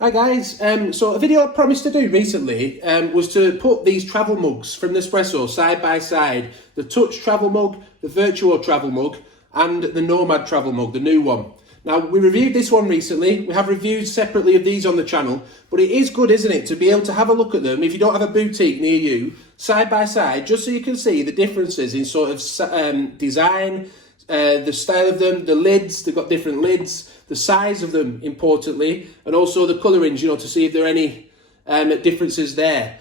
Hi guys, so a video I promised to do recently was to put these travel mugs from Nespresso side by side. The Touch travel mug, the Vertuo travel mug and the Nomad travel mug, the new one. Now we reviewed this one recently, we have reviews separately of these on the channel, but it is good, isn't it, to be able to have a look at them if you don't have a boutique near you, side by side, just so you can see the differences in sort of design, the style of them, the lids, they've got different lids, the size of them, importantly, and also the colourings, you know, to see if there are any differences there.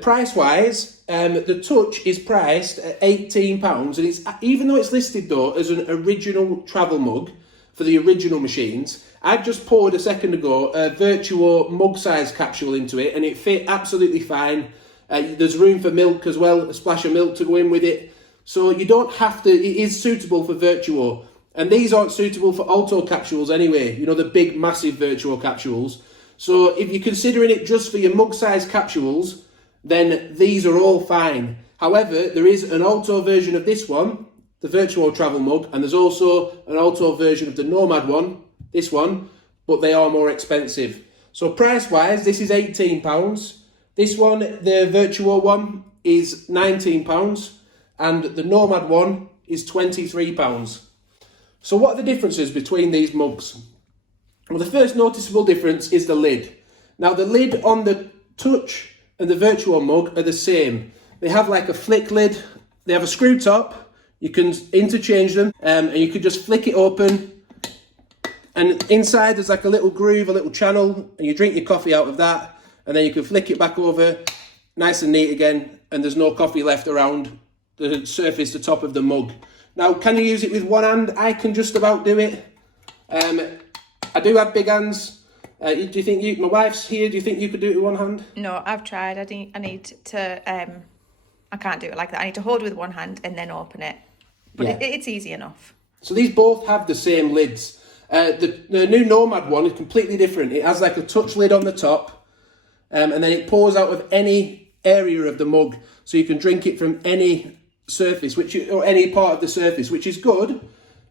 Price-wise, the Touch is priced at £18, and it's, even though it's listed though as an original travel mug for the original machines, I've just poured a second ago a Vertuo mug size capsule into it, and it fit absolutely fine. There's room for milk as well, a splash of milk to go in with it. So you don't have to, it is suitable for Vertuo. And these aren't suitable for Alto capsules anyway, you know, the big massive Vertuo capsules. So if you're considering it just for your mug size capsules, then these are all fine. However, there is an Alto version of this one, the Vertuo travel mug, and there's also an Alto version of the Nomad one, this one, but they are more expensive. So price wise, this is £18. This one, the Vertuo one, is £19. And the Nomad one is £23. So what are the differences between these mugs? Well, the first noticeable difference is the lid. Now the lid on the Touch and the Vertuo mug are the same. They have like a flick lid, they have a screw top, you can interchange them, and you can just flick it open, and inside there's like a little groove, a little channel, and you drink your coffee out of that, and then you can flick it back over, nice and neat again, and there's no coffee left around the surface, the top of the mug. Now, can you use it with one hand? I can just about do it. I do have big hands. Do you think my wife's here, do you think you could do it with one hand? No, I've tried. I need to, I can't do it like that. I need to hold with one hand and then open it. But yeah, it's easy enough. So these both have the same lids. The new Nomad one is completely different. It has like a touch lid on the top, and then it pours out of any area of the mug. So you can drink it from any surface, or any part of the surface, which is good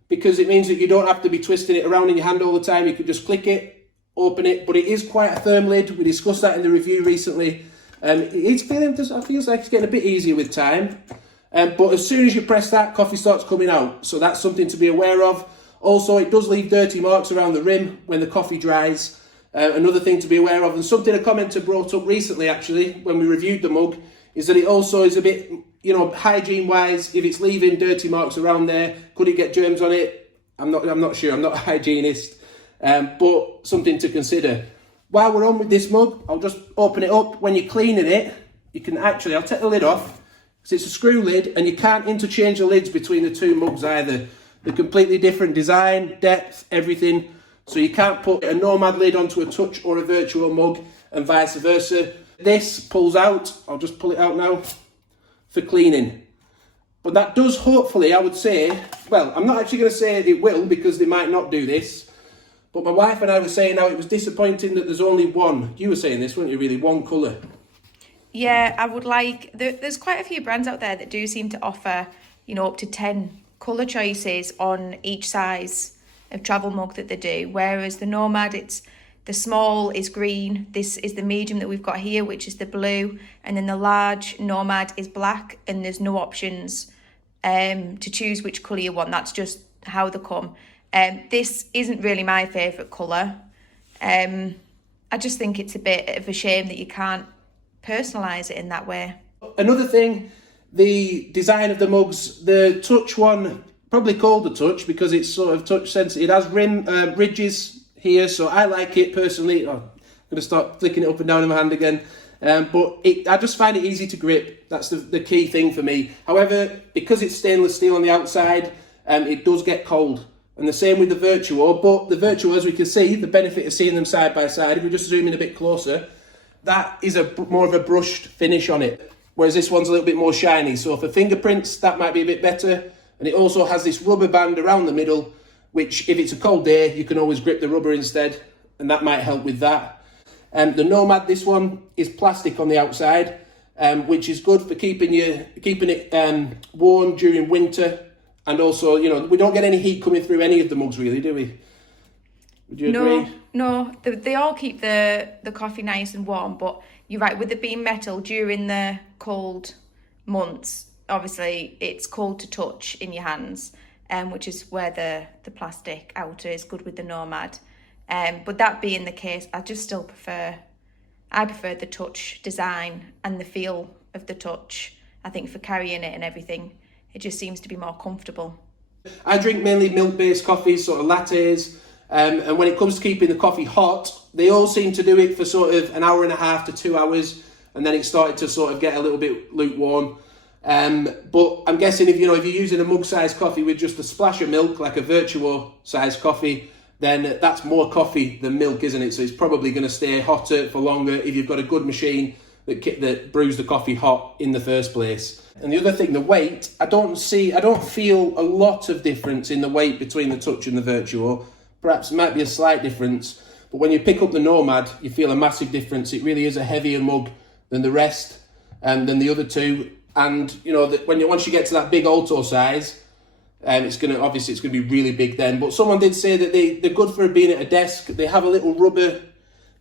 because it means that you don't have to be twisting it around in your hand all the time. You can just click it, open it, but it is quite a firm lid. We discussed that in the review recently. It feels like it's getting a bit easier with time, but as soon as you press that, coffee starts coming out, so that's something to be aware of. Also, it does leave dirty marks around the rim when the coffee dries. Another thing to be aware of, and something a commenter brought up recently actually when we reviewed the mug, is that it also is a bit, you know, hygiene wise, if it's leaving dirty marks around there, could it get germs on it? I'm not sure, I'm not a hygienist, but something to consider. While we're on with this mug, I'll just open it up. When you're cleaning it, you can actually, I'll take the lid off, because it's a screw lid, and you can't interchange the lids between the two mugs either. They're completely different design, depth, everything. So you can't put a Nomad lid onto a Touch or a Vertuo mug, and vice versa. This pulls out, I'll just pull it out now, for cleaning. But that does hopefully, I would say, well, I'm not actually going to say it will, because they might not do this, but my wife and I were saying how it was disappointing that there's only one. You were saying this, weren't you, really? One colour. Yeah, I would like, there's quite a few brands out there that do seem to offer, you know, up to 10 colour choices on each size of travel mug that they do, whereas the Nomad, it's the small is green, this is the medium that we've got here, which is the blue, and then the large Nomad is black, and there's no options to choose which colour you want. That's just how they come. This isn't really my favourite colour. I just think it's a bit of a shame that you can't personalise it in that way. Another thing, the design of the mugs, the Touch one, probably called the Touch because it's sort of touch sensitive. It has ridges here, so I like it personally. I'm going to start flicking it up and down in my hand again. But I just find it easy to grip. That's the key thing for me. However, because it's stainless steel on the outside, it does get cold. And the same with the Vertuo. But the Vertuo, as we can see, the benefit of seeing them side by side, if we just zoom in a bit closer, that is more of a brushed finish on it. Whereas this one's a little bit more shiny. So for fingerprints, that might be a bit better. And it also has this rubber band around the middle, which if it's a cold day, you can always grip the rubber instead, and that might help with that. The Nomad, this one, is plastic on the outside, which is good for keeping it warm during winter, and also, you know, we don't get any heat coming through any of the mugs really, do we? Would you agree? No, they all keep the coffee nice and warm, but you're right, with it being metal during the cold months, obviously it's cold to touch in your hands, which is where the plastic outer is good with the Nomad. But that being the case, I prefer the touch design and the feel of the touch. I think for carrying it and everything, it just seems to be more comfortable. I drink mainly milk-based coffees, sort of lattes, and when it comes to keeping the coffee hot, they all seem to do it for sort of an hour and a half to 2 hours, and then it started to sort of get a little bit lukewarm. But I'm guessing if you're using a mug-sized coffee with just a splash of milk, like a Vertuo-sized coffee, then that's more coffee than milk, isn't it? So it's probably going to stay hotter for longer if you've got a good machine that brews the coffee hot in the first place. And the other thing, the weight, I don't feel a lot of difference in the weight between the Touch and the Vertuo. Perhaps it might be a slight difference, but when you pick up the Nomad, you feel a massive difference. It really is a heavier mug than the rest, and than the other two. And once you get to that big Alto size, it's going to be really big then. But someone did say that they're good for being at a desk. They have a little rubber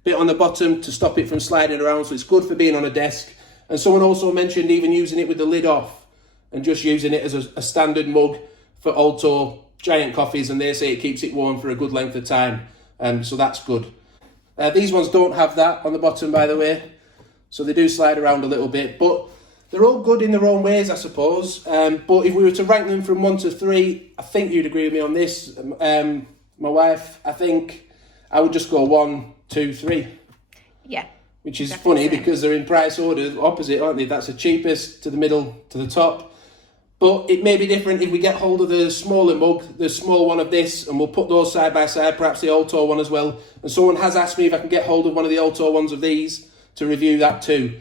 bit on the bottom to stop it from sliding around, so it's good for being on a desk. And someone also mentioned even using it with the lid off and just using it as a standard mug for Alto giant coffees, and they say it keeps it warm for a good length of time. So that's good. These ones don't have that on the bottom, by the way, so they do slide around a little bit, but they're all good in their own ways, I suppose. But if we were to rank them from 1 to 3, I think you'd agree with me on this. My wife, I think I would just go 1, 2, 3. Yeah. Which is funny because they're in price order opposite, aren't they? That's the cheapest to the middle to the top. But it may be different if we get hold of the smaller mug, the small one of this, and we'll put those side by side, perhaps the Alto one as well. And someone has asked me if I can get hold of one of the Alto ones of these to review that too.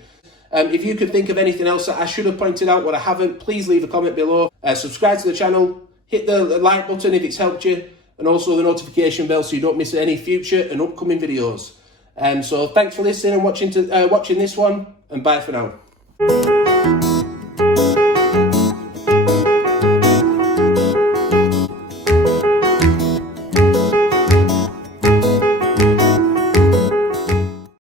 If you could think of anything else that I should have pointed out, what I haven't, please leave a comment below. Subscribe to the channel, hit the like button if it's helped you, and also the notification bell so you don't miss any future and upcoming videos. So thanks for listening and watching this one, and bye for now.